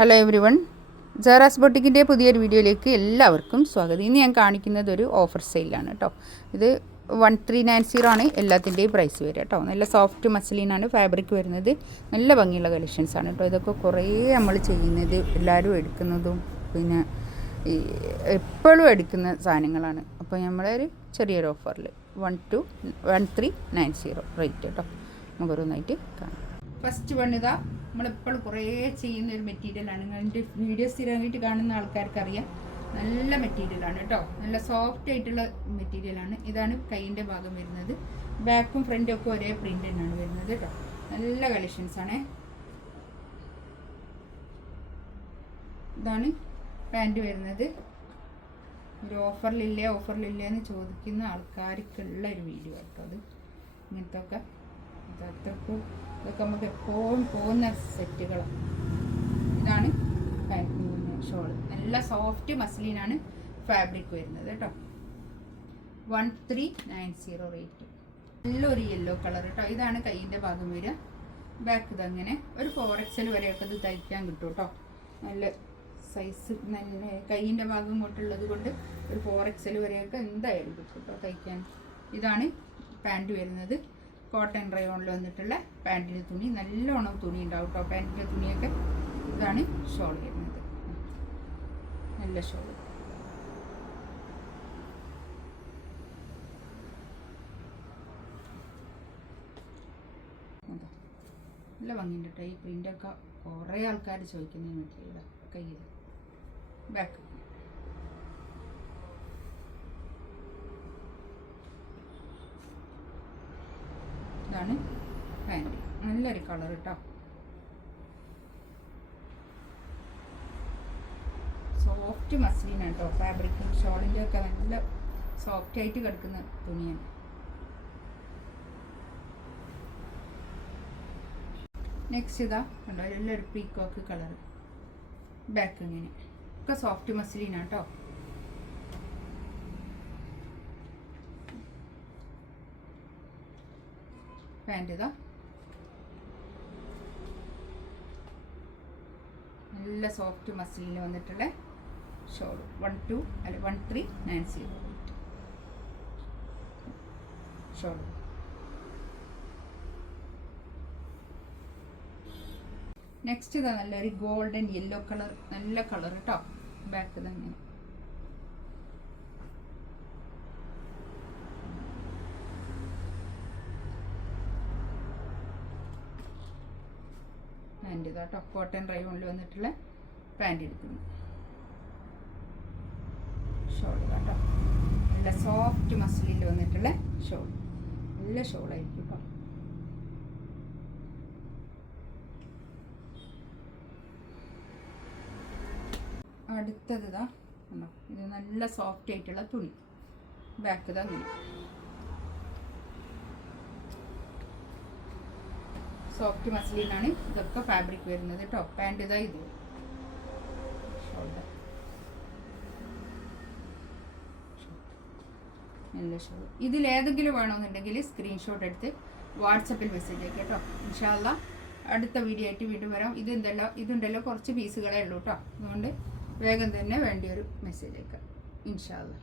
Hello every one, ജാറാസ് ബൊട്ടിക്കിൻ്റെ പുതിയൊരു വീഡിയോയിലേക്ക് എല്ലാവർക്കും സ്വാഗതം. ഇന്ന് ഞാൻ കാണിക്കുന്നത് ഒരു ഓഫർ സെയിലാണ് കേട്ടോ. ഇത് 1390 ആണ് എല്ലാത്തിൻ്റെയും പ്രൈസ് വരിക കേട്ടോ. നല്ല സോഫ്റ്റ് മസ്ലിനാണ് ഫാബ്രിക് വരുന്നത്. നല്ല ഭംഗിയുള്ള കളക്ഷൻസാണ് കേട്ടോ. ഇതൊക്കെ കുറേ നമ്മൾ ചെയ്യുന്നത്, എല്ലാവരും എടുക്കുന്നതും പിന്നെ ഈ എപ്പോഴും എടുക്കുന്ന സാധനങ്ങളാണ്. അപ്പോൾ നമ്മളൊരു ചെറിയൊരു ഓഫറിൽ 1390 റേറ്റ് കേട്ടോ. നമുക്കൊരോന്നായിട്ട് കാണാം. ഫസ്റ്റ് വൺ ഇതാ, നമ്മളെപ്പോഴും കുറേ ചെയ്യുന്ന ഒരു മെറ്റീരിയലാണ്. എൻ്റെ വീഡിയോ സ്ഥിരമായിട്ട് കാണുന്ന ആൾക്കാർക്ക് അറിയാം. നല്ല മെറ്റീരിയലാണ് കേട്ടോ. നല്ല സോഫ്റ്റ് ആയിട്ടുള്ള മെറ്റീരിയലാണ്. ഇതാണ് കൈയിൻ്റെ ഭാഗം വരുന്നത്. ബാക്കും ഫ്രണ്ടും ഒക്കെ ഒരേ പ്രിൻ്റ് തന്നെയാണ് വരുന്നത് കേട്ടോ. നല്ല കളക്ഷൻസാണ്. ഇതാണ് പാൻറ്റ് വരുന്നത്. ഒരു ഓഫറിലില്ല എന്ന് ചോദിക്കുന്ന ആൾക്കാർക്കുള്ള ഒരു വീഡിയോ കേട്ടോ. അത് ഇങ്ങനത്തെ ഒക്കെ അത്രക്കും ഇതൊക്കെ നമുക്ക് എപ്പോഴും പോകുന്ന സെറ്റുകളാണ്. ഇതാണ് ഷോൾ. നല്ല സോഫ്റ്റ് മസ്ലിനാണ് ഫാബ്രിക് വരുന്നത് കേട്ടോ. 1390 റേറ്റ്. നല്ലൊരു യെല്ലോ കളർ കേട്ടോ. ഇതാണ് കൈയിൻ്റെ ഭാഗം വരിക. ബാക്ക് ഇതങ്ങനെ ഒരു 4XL വരെയൊക്കെ ഇത് തയ്ക്കാൻ കിട്ടും കേട്ടോ. നല്ല സൈസ്, നല്ല കൈയിൻ്റെ ഭാഗം ഇങ്ങോട്ടുള്ളത് കൊണ്ട് ഒരു 4XL വരെയൊക്കെ എന്തായാലും കിട്ടും കേട്ടോ തയ്ക്കാൻ. ഇതാണ് പാൻറ്റ് വരുന്നത്. കോട്ടൺ റയോണിൽ വന്നിട്ടുള്ള പാൻറ്റിൻ്റെ തുണി. നല്ലോണം തുണി ഉണ്ടാവും കേട്ടോ പാൻറ്റിൻ്റെ തുണിയൊക്കെ. ഇതാണ് ഷോൾ വരുന്നത്. നല്ല ഷോൾ. നല്ല ഭംഗിയുണ്ട് കേട്ടോ. ഈ പ്രിൻ്റൊക്കെ കുറേ ആൾക്കാർ ചോദിക്കുന്നതിന് വേണ്ടിയില്ല. കയ്യിൽ ബാക്ക് ഇതാണ് പാൻറ്റ്. നല്ലൊരു കളർ കേട്ടോ. സോഫ്റ്റ് മസ്ലിൻ കേട്ടോ ഫാബ്രിക്കും. ഷോളിൻ്റെ ഒക്കെ നല്ല സോഫ്റ്റ് ആയിട്ട് കിടക്കുന്ന തുണിയാണ്. നെക്സ്റ്റ് ഇതാ കണ്ടോ, നല്ലൊരു പീക്കോക്ക് കളർ. ബാക്ക് ഇങ്ങനെ ഒക്കെ സോഫ്റ്റ് മസ്ലിനാണ് കേട്ടോ. പാൻറ്റ് ഇതാ നല്ല സോഫ്റ്റ് മസ്ലിനിൽ വന്നിട്ടുള്ള ഷോൾ. 1390 ഷോൾ. നെക്സ്റ്റ് ഇതാ നല്ലൊരു ഗോൾഡൻ യെല്ലോ കളർ. നല്ല കളർ കേട്ടോ. ബാക്ക് തന്നെ പാൻറ്റ് ഇതാട്ടോ. കോട്ടൺ റയോണിൽ വന്നിട്ടുള്ള പാൻറ്റ് എടുക്കുന്നു. ഷോൾ കേട്ടോ. നല്ല സോഫ്റ്റ് മസ്ലിനിൽ വന്നിട്ടുള്ള ഷോൾ. നല്ല ഷോളായിരിക്കും കേട്ടോ. അടുത്തത് ഇതാ കണ്ടോ. ഇത് നല്ല സോഫ്റ്റ് ആയിട്ടുള്ള തുണി. ബാക്ക് ഇതാ അങ്ങനെ സോഫ്റ്റ് മസ്ലിനാണ് ഇതൊക്കെ ഫാബ്രിക് വരുന്നത് കേട്ടോ. പാൻറ്റ് ഇതാ ഇത് ഷോൾഡർ. നല്ല ഷോൾ. ഇതിലേതെങ്കിലും വേണമെന്നുണ്ടെങ്കിൽ സ്ക്രീൻഷോട്ട് എടുത്ത് വാട്സപ്പിൽ മെസ്സേജ് അയക്കാം കേട്ടോ. ഇൻഷാ അല്ലാഹ് അടുത്ത വീഡിയോ ആയിട്ട് വീണ്ടും വരാം. ഇതുണ്ടല്ലോ കുറച്ച് പീസുകളേ ഉള്ളൂ കേട്ടോ. അതുകൊണ്ട് വേഗം തന്നെ വേണ്ടിയൊരു മെസ്സേജ് അയക്കാം ഇൻഷാ അല്ലാഹ്.